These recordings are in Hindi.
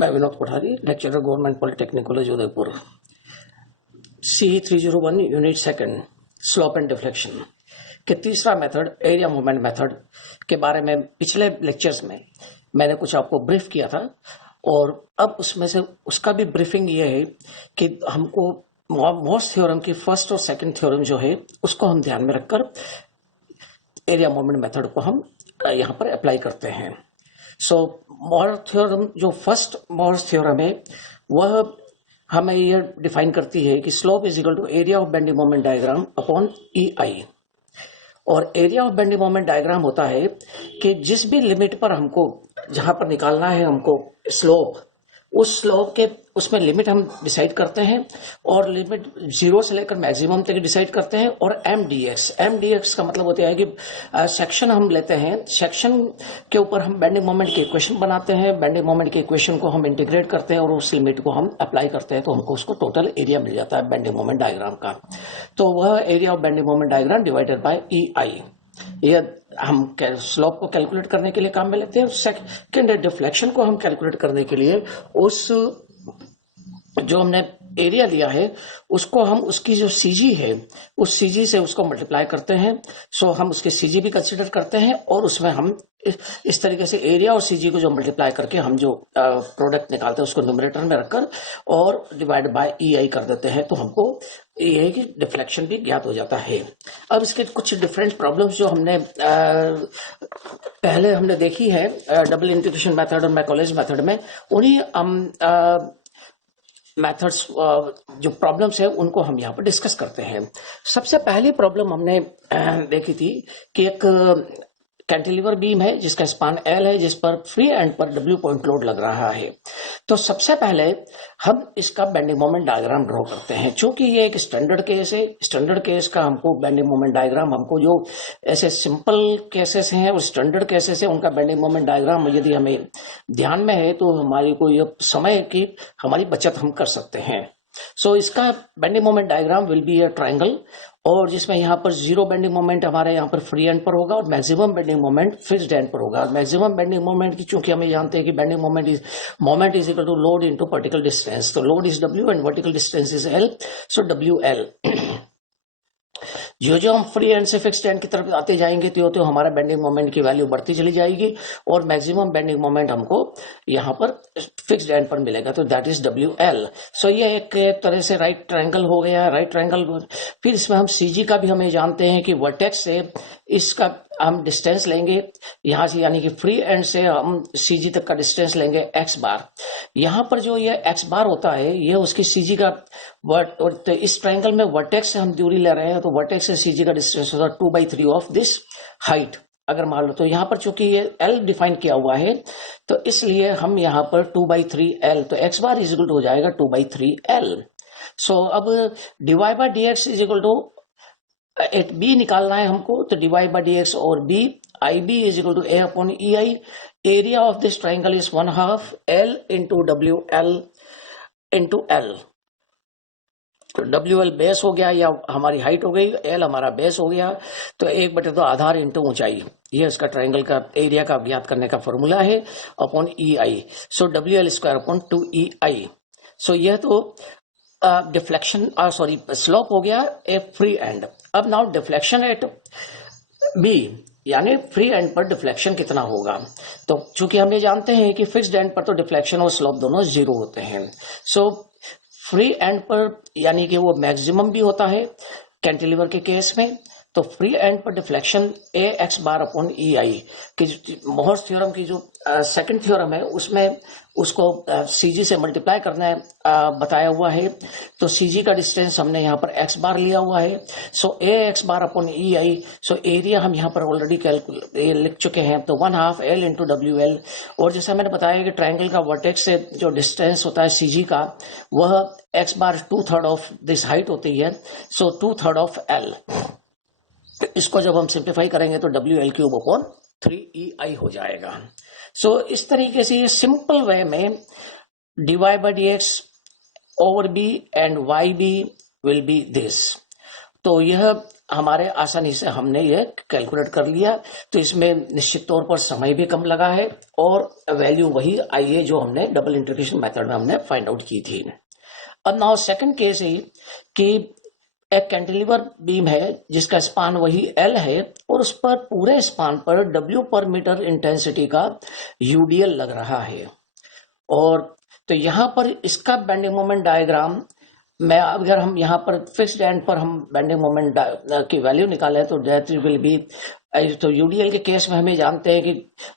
मैं Vinod Kothari, lecturer government polytechnic college Udaipur. CE301 unit second slope and deflection के तीसरा मेथड एरिया मूवमेंट मेथड के बारे में पिछले लेक्चर्स में मैंने कुछ आपको ब्रीफ किया था, और अब उसमें से उसका भी ब्रीफिंग ये है कि हमको मोर्स थ्योरम की फर्स्ट और सेकंड थ्योरम जो है उसको हम ध्यान में रखकर एरिया मूवमेंट मेथड को हम यहाँ पर अप्लाई करते हैं। सो मोर्स थ्योरम, जो फर्स्ट मोर्स थ्योरम है, वह हमें यह डिफाइन करती है कि slope is equal to area of bending moment diagram upon EI। और area of bending moment diagram होता है कि जिस भी लिमिट पर हमको, जहां पर निकालना है हमको स्लोप, उस स्लोप के उसमें लिमिट हम डिसाइड करते हैं, और लिमिट 0 से लेकर मैक्सिमम तक डिसाइड करते हैं। और MDX का मतलब होता है कि सेक्शन हम लेते हैं, सेक्शन के ऊपर हम बेंडिंग मोमेंट की इक्वेशन बनाते हैं, बेंडिंग मोमेंट की इक्वेशन को हम इंटीग्रेट करते हैं और उस लिमिट को हम अप्लाई करते हैं, तो हमको उसको टोटल एरिया मिल जाता है बेंडिंग मोमेंट डायग्राम का। तो वह area of bending moment diagram divided by EI, यह हम स्लोप को कैलकुलेट करने के लिए काम में लेते हैं। सेकंड डिफ्लेक्शन को हम कैलकुलेट करने के लिए उस जो हमने एरिया लिया है उसको हम, उसकी जो CG है उस CG से उसको मल्टीप्लाई करते हैं। सो हम उसके CG भी कंसीडर करते हैं, और उसमें हम इस तरीके से एरिया और CG को जो मल्टीप्लाई करके हम जो प्रोडक्ट निकालते हैं उसको न्यूमरेटर में रखकर और डिवाइड बाय EI कर देते हैं, तो हमको ये है कि डिफ्लेक्शन भी ज्ञात हो जाता है। अब इसके कुछ डिफरेंट प्रॉब्लम्स जो हमने पहले हमने देखी है डबल इंटीग्रेशन मेथड और मैकॉलेज मेथड में, उन्हीं मेथड्स जो प्रॉब्लम्स है उनको हम यहाँ पर डिस्कस करते हैं। सबसे पहली प्रॉब्लम हमने देखी थी कि एक कैंटिलीवर बीम है जिसका स्पान L है, जिस पर फ्री एंड पर W पॉइंट लोड लग रहा है। तो सबसे पहले हम इसका बेंडिंग मोमेंट डायग्राम ड्रॉ करते हैं। चूंकि ये एक स्टैंडर्ड केस है, स्टैंडर्ड केस का हमको बेंडिंग मोमेंट डायग्राम, हमको जो ऐसे सिंपल केसेस हैं और स्टैंडर्ड केसेस है उनका बेंडिंग मोमेंट डायग्राम यदि हमें ध्यान में है तो हमारी को ये समय की हमारी बचत हम कर सकते हैं। सो इसका bending moment diagram will be a triangle, और जिसमें यहाँ पर 0 बेंडिंग मोमेंट हमारे यहाँ पर फ्री एंड पर होगा और maximum bending moment fixed and पर होगा। मैक्सिमम बेंडिंग मोमेंट की, चूंकि हमें जानते हैं कि bending moment is equal to load into vertical distance, तो load is W and vertical distance is L, so WL। जो हम फ्री एंड से फिक्स्ड एंड की तरफ आते जाएंगे तो हमारा बेंडिंग मोमेंट की वैल्यू बढ़ती चली जाएगी, और मैक्सिमम बेंडिंग मोमेंट हमको यहाँ पर फिक्स्ड एंड पर मिलेगा, तो दैट इज WL। सो ये एक तरह से राइट ट्रायंगल हो गया, राइट ट्रायंगल। फिर इसमें हम CG का भी हमें जानते हैं कि वर्टेक्स से इसका हम डिस्टेंस लेंगे यहां से, यानी कि फ्री एंड से हम CG तक का डिस्टेंस लेंगे X बार। यहां पर जो ये X बार होता है ये उसकी CG का तो इस ट्रायंगल में वर्टेक्स से हम दूरी ले रहे हैं, तो वर्टेक्स से CG का डिस्टेंस होता है 2/3 ऑफ दिस हाइट। अगर मान लो तो यहाँ पर चूंकि ये L डिफाइन किया हुआ है तो इसलिए हम यहाँ पर 2/3L, तो X bar is equal to हो जाएगा 2/3L। सो अब divide by DX is equal to at B निकालना है हमको, तो डिवाइड बाय DX और B, IB is equal to A upon EI। Area of this triangle is 1/2 L into WL into L। तो WL बेस हो गया या हमारी हाइट हो गई, L हमारा बेस हो गया, तो 1/2 आधार इंटू ऊंचाई, ये इसका ट्राइंगल का एरिया का ज्ञात करने का फॉर्मूला है अपॉन EI। सो WL स्क्वायर अपॉन 2EI। सो यह तो डिफ्लेक्शन स्लोप हो गया ए फ्री एंड। अब नाउ डिफ्लेक्शन एट B, यानी फ्री एंड पर डिफ्लेक्शन कितना होगा। तो चूंकि हम ये जानते हैं कि फिक्स्ड एंड पर तो डिफ्लेक्शन और स्लोप दोनों 0 होते हैं, सो फ्री एंड पर यानी कि वो मैक्सिमम भी होता है कैंटिलीवर के केस में, तो फ्री एंड पर deflection AX bar upon EI की मोहर्स थ्योरम की जो सेकंड थ्योरम है उसमें उसको CG से मल्टीप्लाई करना है बताया हुआ है। तो CG का डिस्टेंस हमने यहाँ पर X बार लिया हुआ है, सो AX bar upon EI। So area हम यहाँ पर ऑलरेडी लिख चुके हैं, तो 1/2 L इंटू WL। और जैसा मैंने बताया कि ट्राइंगल का वर्टेक्स से जो डिस्टेंस होता है CG का, वह X bar 2/3 of this height होती है, सो 2/3 ऑफ L। इसको जब हम सिंप्लीफाई करेंगे तो WL क्यूब अपॉन 3EI हो जाएगा। सो इस तरीके से ये सिंपल वे में divide by DX over B and YB will be this. तो यह हमारे आसानी से हमने ये कैलकुलेट कर लिया। तो इसमें निश्चित तौर पर समय भी कम लगा है और वैल्यू वही आई है जो हमने डबल इंटीग्रेशन मेथड में हमने फाइंड आउट की थी। अब नाउ सेकंड केस है कि एक कैंटिलीवर बीम है जिसका स्पान वही एल है और उस पर पूरे स्पान पर डब्ल्यू पर मीटर इंटेंसिटी का यूडीएल लग रहा है। और तो यहां पर इसका बेंडिंग मोमेंट डायग्राम मैं, अगर हम यहाँ पर फिक्स्ड एंड पर हम बेंडिंग मोमेंट की वैल्यू निकालें तो दैट विल बी, तो यूडीएल के केस में हमें जानते हैं कि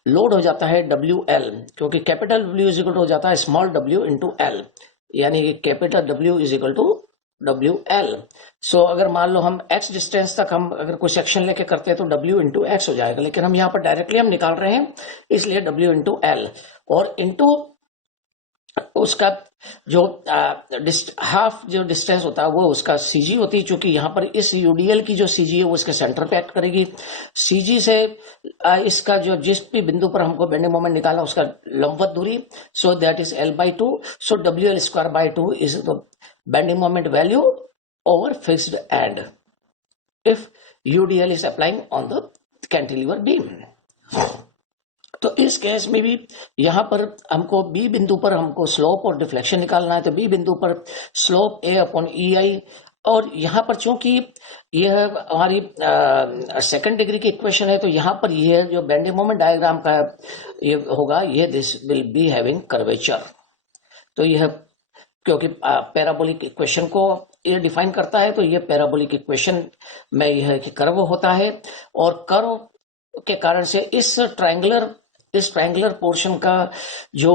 लोड हो जाता है डब्ल्यू एल, क्योंकि capital W is equal to हो जाता है स्मॉल डब्ल्यू इंटू एल, यानी कि capital W is equal to W L. So अगर मान लो हम एक्स डिस्टेंस तक हम अगर कोई सेक्शन लेके करते हैं तो डब्ल्यू इंटू एक्स हो जाएगा, लेकिन हम यहाँ पर डायरेक्टली हम निकाल रहे हैं इसलिए डब्ल्यू इंटू एल और इंटू उसका जो हाफ जो डिस्टेंस होता है वो उसका सीजी होती है, चूंकि यहाँ पर इस यूडीएल की जो सीजी है वो इसके सेंटर पे एक्ट करेगी। सीजी से इसका जो जिस भी बिंदु पर हमको बेंडिंग मोमेंट निकालना उसका लंबवत दूरी, so that is L by two, so W L square by two is the bending moment value over fixed and if UDL is applying on the cantilever beam. तो इस केस में भी यहां पर हमको बी बिंदु पर हमको स्लोप और डिफ्लेक्शन निकालना है, तो बी बिंदु पर slope A upon E I, और यहां पर चूंकि यह हमारी सेकंड डिग्री की इक्वेशन है तो यहां पर यह जो बेंडिंग मोमेंट डायग्राम का ये होगा, ये this will be having curvature. तो यह क्योंकि पैराबोलिक इक्वेशन को ये डिफाइन करता है, तो ये पैराबोलिक इक्वेशन में यह कर्व होता है और कर्व के कारण से इस ट्रायंगुलर पोर्शन का जो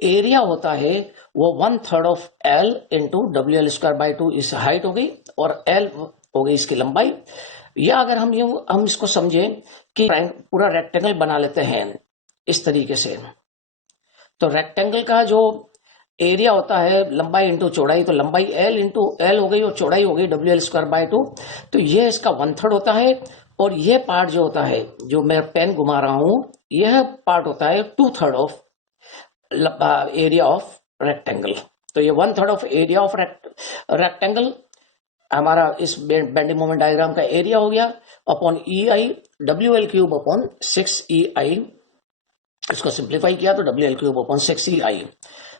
एरिया होता है वो 1/3 of L into W L square by two इस हाइट हो गई और एल हो गई इसकी लंबाई। या अगर हम इसको समझें कि पूरा रेक्टेंगल बना लेते हैं इस तरीके से, तो रेक्टेंगल का जो एरिया होता है लंबाई इंटू चौड़ाई, तो लंबाई एल इंटू एल हो गई और चौड़ाई हो गई W L square by two, तो ये इसका 1/3 होता है। और यह पार्ट जो होता है जो मैं पेन घुमा रहा हूं, यह पार्ट होता है 2/3 ऑफ एरिया ऑफ रेक्टेंगल। तो ये 1/3 ऑफ एरिया ऑफ रेक्टेंगल हमारा इस बेंडिंग मोमेंट डायग्राम का एरिया हो गया upon E I W L cube upon 6 E I, इसको सिंप्लीफाई किया तो W L cube upon 6 E I.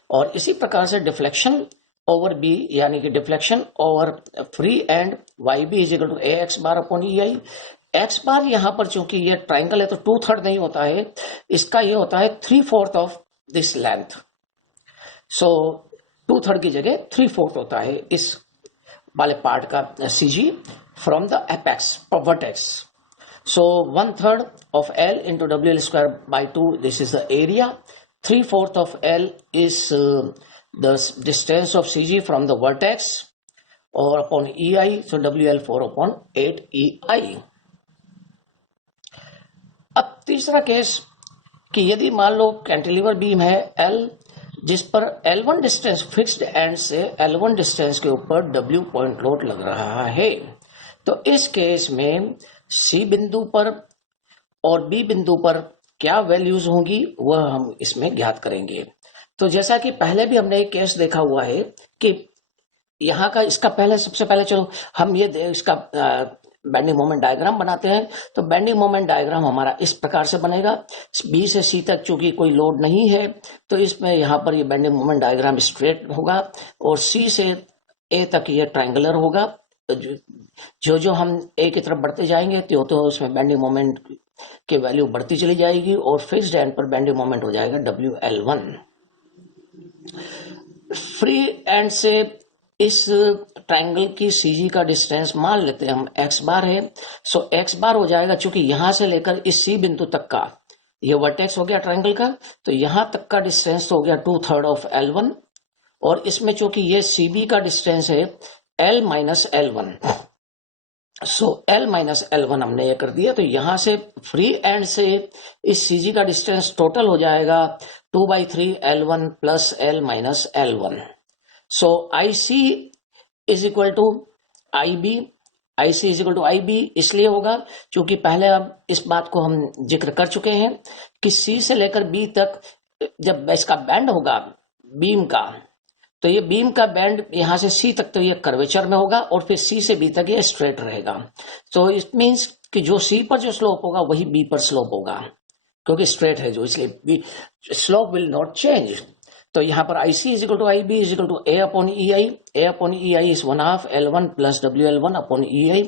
और इसी प्रकार से डिफ्लेक्शन ओवर बी, यानी कि deflection over free end Y B is equal to A X bar upon E I. X bar यहां पर चूंकि ये ट्राइंगल है तो 2/3 नहीं होता है, इसका ये होता है 3/4 ऑफ दिस लेंथ। सो 2/3 की जगह 3/4 होता है इस वाले पार्ट का CG from the apex vertex. So 1/3 of L into W L square by two, this is the area. 3/4 of L is the distance of CG from the vertex, or upon EI, so WL 4 upon 8 EI। अब तीसरा केस कि यदि मान लो कैंटिलीवर बीम है L जिस पर L1 डिस्टेंस फिक्स्ड एंड से L1 डिस्टेंस के ऊपर W पॉइंट लोड लग रहा है, तो इस केस में C बिंदु पर और B बिंदु पर क्या वैल्यूज होंगी वह हम इसमें ज्ञात करेंगे। तो जैसा कि पहले भी हमने एक केस देखा हुआ है कि यहाँ का इसका सबसे पहले चलो हम ये इसका बेंडिंग मोमेंट डायग्राम बनाते हैं। तो बेंडिंग मोमेंट डायग्राम हमारा इस प्रकार से बनेगा। बी से सी तक चूंकि कोई लोड नहीं है तो इसमें यहाँ पर ये बेंडिंग मोमेंट डायग्राम स्ट्रेट होगा और सी से ए तक ये ट्रायंगुलर होगा। जो हम ए की तरफ बढ़ते जाएंगे तो उसमें बेंडिंग मोमेंट की वैल्यू बढ़ती चली जाएगी और फिक्स्ड एंड पर बेंडिंग मोमेंट हो जाएगा WL1। फ्री एंड से इस ट्रायंगल की सीजी का डिस्टेंस मान लेते हैं हम x बार है, सो x बार हो जाएगा चूंकि यहां से लेकर इस सी बिंदु तक का ये वर्टेक्स हो गया ट्रायंगल का, तो यहां तक का डिस्टेंस तो हो गया 2/3 ऑफ L1 और इसमें चूंकि ये CB का डिस्टेंस है L माइनस L1, सो L माइनस L1 हमने ये कर दिया। तो यहां से फ्री एंड से इस CG का डिस्टेंस टोटल हो जाएगा 2/3 L1 plus L minus L1। So IC is equal to IB, IC is equal to IB इसलिए होगा क्योंकि पहले अब इस बात को हम जिक्र कर चुके हैं कि C से लेकर B तक जब इसका बैंड होगा बीम का तो ये बीम का बैंड यहां से सी तक तो ये कर्वेचर में होगा और फिर सी से बी तक ये स्ट्रेट रहेगा। तो इट मींस कि जो सी पर जो स्लोप होगा वही बी पर स्लोप होगा, क्योंकि स्ट्रेट है जो, इसलिए स्लोप विल नॉट चेंज। तो यहाँ पर I C is equal to I B is equal to A upon E I. A upon E I is 1/2 L1 plus WL1 upon E I,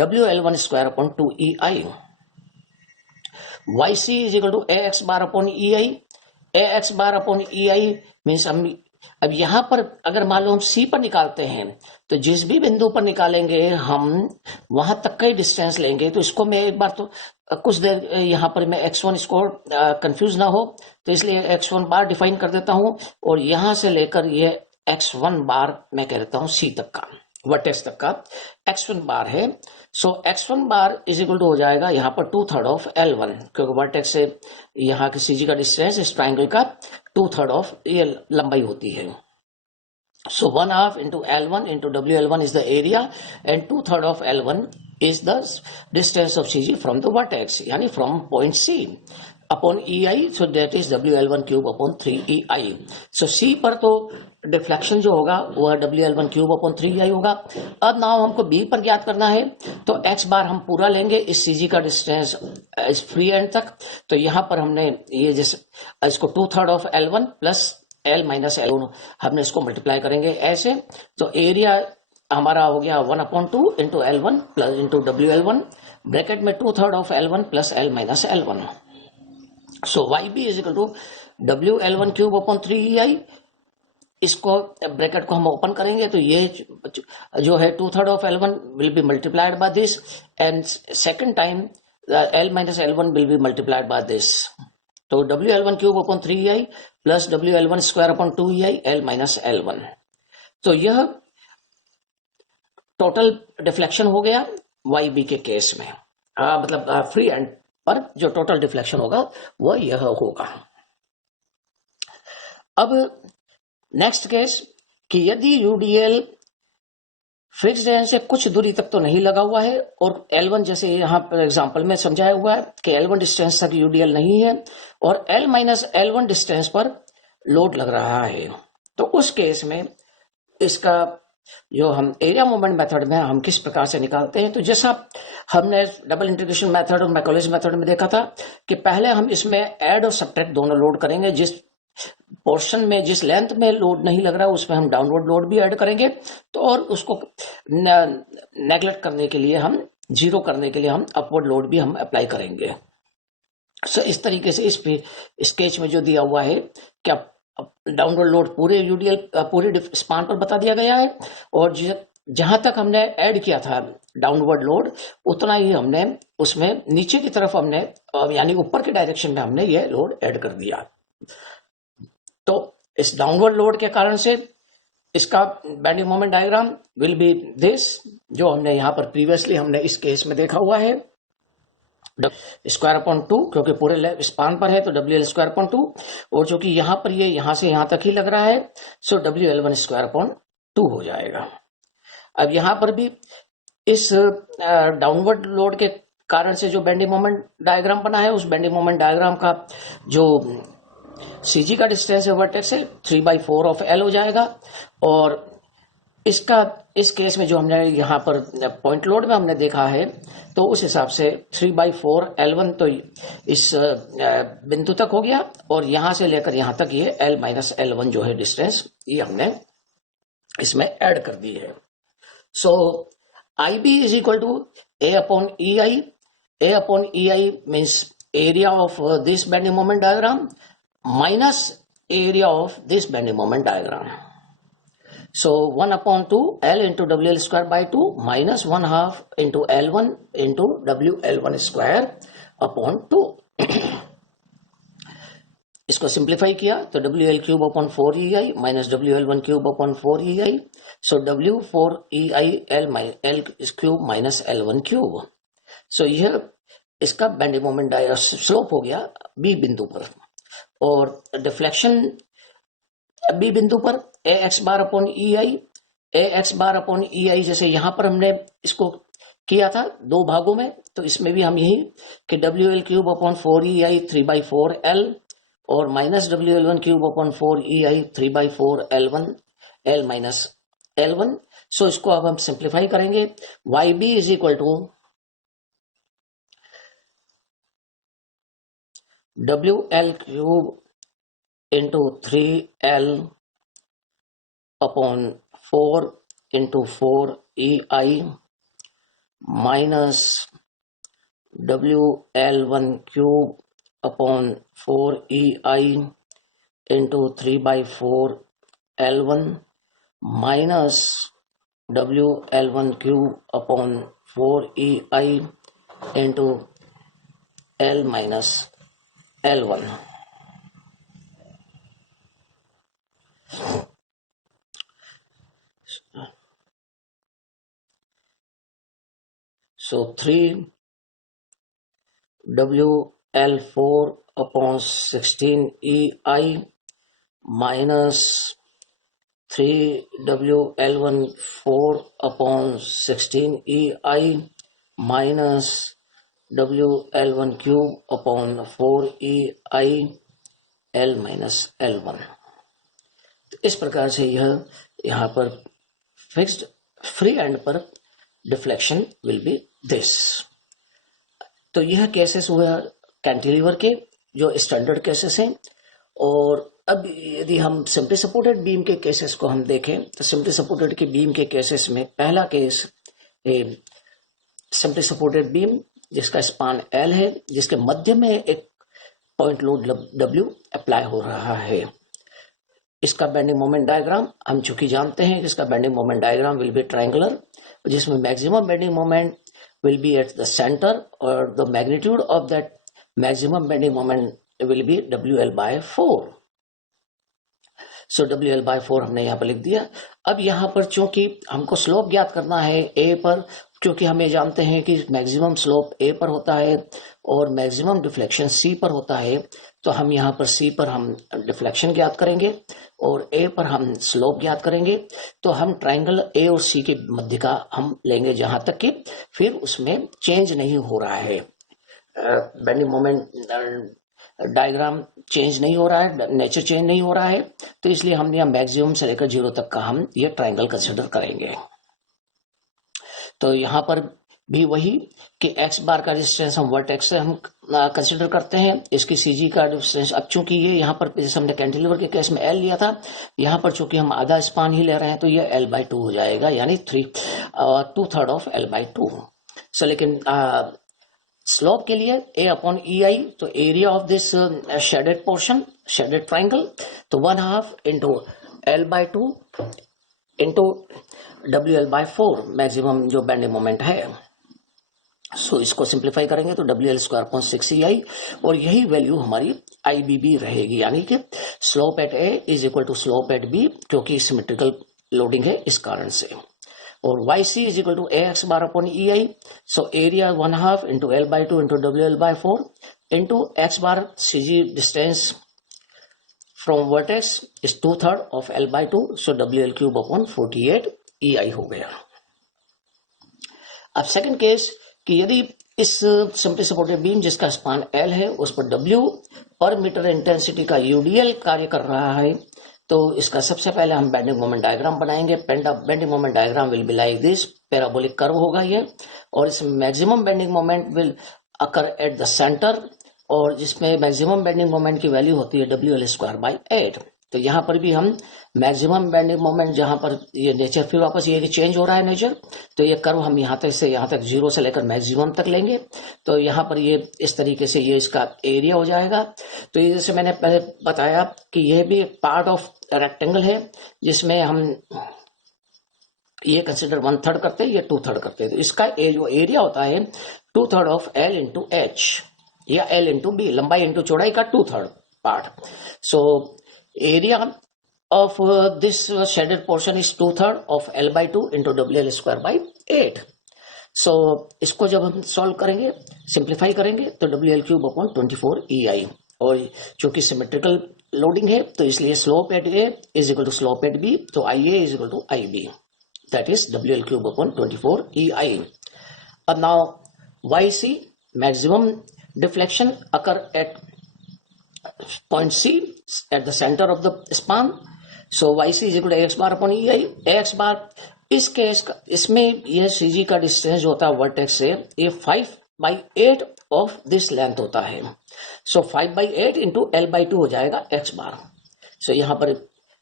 WL1 square upon 2EI। Y C is equal to A X bar upon E I. A X bar upon E I means हम अब यहां पर अगर मान लो हम सी पर निकालते हैं तो जिस भी बिंदु पर निकालेंगे हम वहां तक का ही डिस्टेंस लेंगे। तो इसको मैं एक बार तो कुछ देर यहां पर मैं x1 इसको कंफ्यूज ना हो तो इसलिए x1 बार डिफाइन कर देता हूं और यहां से लेकर ये x1 बार मैं कह देता हूं सी तक का, वर्टेक्स तक का x1 बार है। So x1 bar is equal to हो जाएगा यहाँ पर 2/3 ऑफ L1, क्योंकि वर्टेक्स से यहाँ के सीजी का डिस्टेंस इस ट्राइंगल का 2/3 ऑफ ये लंबाई होती है। So 1/2 into L1 into WL1 is the area and 2/3 of L1 is the distance of CG from the vertex, यानी from point C upon EI, so that is WL1 cube upon 3EI। So C पर तो डिफ्लेक्शन जो होगा वह WL1 क्यूब अपॉन 3EI होगा। अब नाउ हमको B पर ज्ञात करना है तो x बार हम पूरा लेंगे इस CG का डिस्टेंस इस फ्री एंड तक। तो यहाँ पर हमने ये जैसे इसको 2/3 of L1 plus L minus L हमने इसको मल्टीप्लाई करेंगे ऐसे। तो एरिया हमारा हो गया 1/2 into L1 plus into WL1 bracket में 2/3 of L1 plus L minus L1। So YB is equal to WL1 cube upon 3EI। इसको ब्रैकेट को हम ओपन करेंगे तो ये जो है 2/3 of L1 will be multiplied by this and second time L minus L1 will be multiplied by this. तो WL1 cube upon 3EI plus WL1 square upon 2EI L minus L1। तो यह टोटल डिफ्लेक्शन हो गया YB के केस में, मतलब फ्री एंड पर जो टोटल डिफ्लेक्शन होगा वह यह होगा। अब नेक्स्ट केस कि यदि UDL फिक्स्ड एंड से कुछ दूरी तक तो नहीं लगा हुआ है और L1 जैसे यहाँ पर एग्जांपल में समझाया हुआ है कि L1 डिस्टेंस तक UDL नहीं है और L माइनस L1 डिस्टेंस पर लोड लग रहा है, तो उस केस में इसका जो हम एरिया मोमेंट मेथड में हम किस प्रकार से निकालते हैं। तो जैसा हमने डबल इंटीग्रेशन मेथड और मैकॉलेज मेथड में देखा था कि पहले हम इसमें ऐड और सब्ट्रैक्ट दोनों लोड करेंगे। जिस पोर्शन में जिस लेंथ में लोड नहीं लग रहा उसमें हम डाउनवर्ड लोड भी ऐड करेंगे, तो और उसको नेग्लेक्ट करने के लिए हम जीरो करने के लिए हम अपवर्ड लोड भी हम अप्लाई करेंगे। सो इस तरीके से इस स्केच में जो दिया हुआ है क्या डाउनवर्ड लोड पूरे UDL पूरे स्पान पर बता दिया गया है और जहां तक हमने ऐड किया था डाउनवर्ड लोड उतना ही हमने उसमें नीचे की तरफ हमने यानी ऊपर के डायरेक्शन में हमने ये लोड ऐड कर दिया। तो इस डाउनवर्ड लोड के कारण से इसका bending moment diagram will B this, जो हमने यहां पर प्रीवियसली हमने इस केस में देखा हुआ है। स्क्वायर अपॉन 2 क्योंकि पूरे स्पान पर है तो WL स्क्वायर अपॉन 2 और जो कि यहां पर ये यहां से यहां तक ही लग रहा है सो WL1 स्क्वायर अपॉन 2 हो जाएगा। अब यहां पर भी इस डाउनवर्ड लोड के कारण से जो बेंडिंग मोमेंट डायग्राम बना है उस बेंडिंग मोमेंट डायग्राम का जो CG का डिस्टेंस है वर्टेक्स से 3/4 ऑफ L हो जाएगा और इसका इस केस में जो हमने यहाँ पर पॉइंट लोड में हमने देखा है तो उस हिसाब से 3/4 L1 तो इस बिंदु तक हो गया और यहां से लेकर यहां तक ये L माइनस L1 जो है डिस्टेंस ये हमने इसमें ऐड कर दी है। So IB is equal to A upon EI। A upon EI means area of this bending moment diagram minus area of this bending moment diagram. So 1/2 L into WL square by 2 minus 1/2 into L1 into WL1 square upon 2। इसको सिंप्लीफाई किया तो WL cube upon 4EI minus WL1 cube upon 4EI। So W4EI L cube minus L1 cube. So यह इसका बेंडिंग मोमेंट डायग्राम स्लोप हो गया B बिंदु पर और डिफ्लेक्शन B बिंदु पर AX bar upon EI। AX bar upon EI जैसे यहां पर हमने इसको किया था दो भागों में तो इसमें भी हम यही कि WL cube upon 4EI 3/4 L और minus WL1 cube upon 4EI 3/4 L1 L minus L1। So इसको अब हम सिंप्लीफाई करेंगे। YB is equal to WL cube into 3L upon 4 into 4EI minus WL1 cube upon 4EI into 3/4L1 minus WL1 cube upon 4EI into L minus L1। So 3WL4 upon 16EI minus 3WL1 4 upon 16EI minus WL1 cube upon 4EI L minus L1। इस प्रकार से यह यहाँ पर फिक्स्ड फ्री एंड पर डिफ्लेक्शन विल बी दिस। तो यह केसेस हुआ कैंटिलीवर के जो स्टैंडर्ड केसेस हैं। और अब यदि हम सिंपली सपोर्टेड बीम के केसेस को हम देखें तो सिंपली सपोर्टेड के बीम के केसेस में पहला केस सिंपली सपोर्टेड बीम जिसका स्पान L है, जिसके मध्य में एक पॉइंट लोड W अप्लाई हो रहा है। इसका बेंडिंग मोमेंट डायग्राम हम चूंकि जानते हैं कि इसका bending moment diagram will be triangular, जिसमें maximum bending moment will be at the center or the magnitude of that maximum bending moment will be WL/4। So WL/4 हमने यहाँ पर लिख दिया। अब यहाँ पर चूंकि हमको स्लोप ज्ञात करना है A पर, क्योंकि हमें जानते हैं कि मैक्सिमम स्लोप A पर होता है और मैक्सिमम डिफ्लेक्शन C पर होता है, तो हम यहाँ पर C पर हम डिफ्लेक्शन ज्ञात करेंगे और A पर हम स्लोप ज्ञात करेंगे। तो हम ट्रायंगल A और C के मध्य का हम लेंगे जहां तक कि फिर उसमें चेंज नहीं हो रहा है, बेंडिंग मोमेंट डायग्राम चेंज नहीं हो रहा है, नेचर चेंज नहीं हो रहा है, तो इसलिए हम यहाँ मैक्सिमम से लेकर 0 तक का हम ये ट्रायंगल कंसिडर करेंगे। तो यहाँ पर भी वही कि x बार का डिस्टेंस हम वर्टेक्स से हम कंसिडर करते हैं, इसकी CG का डिस्टेंस। अब चूंकि ये यहाँ पर जैसे हमने कैंटिलीवर के केस में L लिया था, यहाँ पर चूंकि हम आधा स्पान ही ले रहे हैं तो ये L/2 हो जाएगा, यानी 2/3 ऑफ L/2। सो लेकिन स्लोप के लिए A/EI, तो area of this shaded portion, shaded triangle, तो 1/2 into L/2 into WL/4 maximum जो बेंडिंग मोमेंट है। सो इसको सिंप्लीफाई करेंगे तो WL² 6EI, और यही वैल्यू हमारी IBB रहेगी, यानी कि slope at A is equal to slope at B, क्योंकि सिमेट्रिकल लोडिंग है इस कारण से। और YC is equal to AX/EI, so area 1/2 into L/2 into WL/4 into X bar CG distance from vertex is 2/3 of L/2, so WL³ 48 EI हो गया। अब सेकंड केस कि यदि इस सिंपली सपोर्टेड बीम जिसका स्पान L है उस पर W पर मीटर इंटेंसिटी का UDL कार्य कर रहा है, तो इसका सबसे पहले हम बेंडिंग मोमेंट डायग्राम बनाएंगे। Bending moment diagram will be like this, parabolic curve होगा ये, और इसमें maximum bending moment will occur at the centre, और जिसमें मैक्सिमम बेंडिंग मोमेंट की वैल्यू होती है WL²/8। तो यहाँ पर भी हम मैक्सिमम बेंडिंग मोमेंट, जहां पर ये नेचर फिर वापस ये चेंज हो रहा है नेचर, तो ये कर्व हम यहाँ तक से यहाँ तक 0 से लेकर मैक्सिमम तक लेंगे। तो यहाँ पर ये इस तरीके से ये इसका एरिया हो जाएगा। तो ये जैसे मैंने पहले बताया कि यह भी पार्ट ऑफ रेक्टेंगल है, जिसमें हम ये कंसिडर 1/3 करते हैं, ये 2/3 करते हैं। तो इसका जो एरिया होता है 2/3 ऑफ L इंटू H या L इंटू B, लंबाई इंटू चौड़ाई का 2/3 part. So area of this shaded portion is 2/3 of L/2 into WL²/8। सो इसको जब हम सॉल्व करेंगे, सिंप्लीफाई करेंगे, तो WL³ 24 EI, और चूंकि सिमेट्रिकल लोडिंग है तो इसलिए slope at A is equal to slope at B, तो IA is equal to IB, that is WL³ 24 EI। अब now YC, maximum deflection occur at point C at the center of the span, so Y C is equal to X bar upon E I. X bar इस केस का, इसमें यह सी जी का डिस्टेंस होता है वर्टेक्स से, ये 5/8 ऑफ दिस लेंथ होता है। सो 5/8 इंटू L/2 हो जाएगा एक्स बार। सो यहाँ पर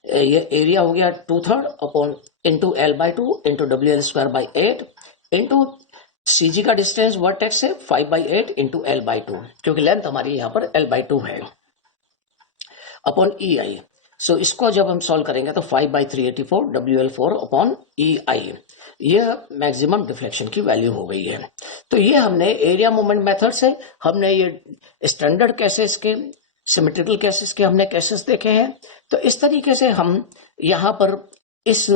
ये एरिया हो गया 2/3 upon into L/2 into WL²/8 into C G का डिस्टेंस वर्टेक्स से 5/8 इंटू L/2, क्योंकि लेंथ हमारी यहाँ पर L/2 है, अपॉन ई आई। सो इसको जब हम सॉल्व करेंगे तो 5/384 WL4 अपॉन ई आई, यह मैक्सिमम डिफ्लेक्शन की वैल्यू हो गई है। तो ये हमने एरिया मोमेंट मेथड से, हमने ये स्टैंडर्ड केसेस के, सिमेट्रिकल केसेस के हमने केसेस देखे हैं। तो इस तरीके से हम यहाँ पर इस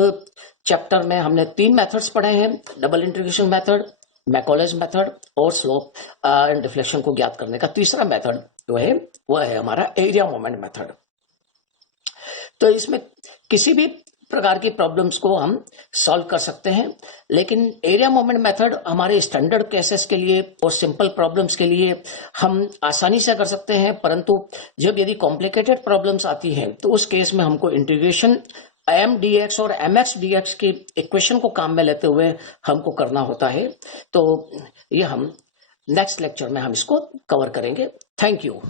चैप्टर में हमने 3 मेथड्स पढ़े हैं, डबल इंटीग्रेशन मेथड, मैकॉलेज मेथड और स्लोप एंड डिफ्लेक्शन को ज्ञात करने का तीसरा मेथड जो है वह है हमारा एरिया मोमेंट मेथड। तो इसमें किसी भी प्रकार की प्रॉब्लम्स को हम सॉल्व कर सकते हैं, लेकिन एरिया मोमेंट मेथड हमारे स्टैंडर्ड केसेस के लिए और सिंपल प्रॉब्लम्स के लिए हम आसानी से कर सकते हैं, परंतु जब यदि कॉम्प्लिकेटेड प्रॉब्लम्स आती हैं तो उस केस में हमको इंटीग्रेशन mdx और mx/dx की इक्वेशन को काम में लेते हुए हमको करना होता है। तो ये हम नेक्स्ट लेक्चर में हम इसको कवर करेंगे। Thank you.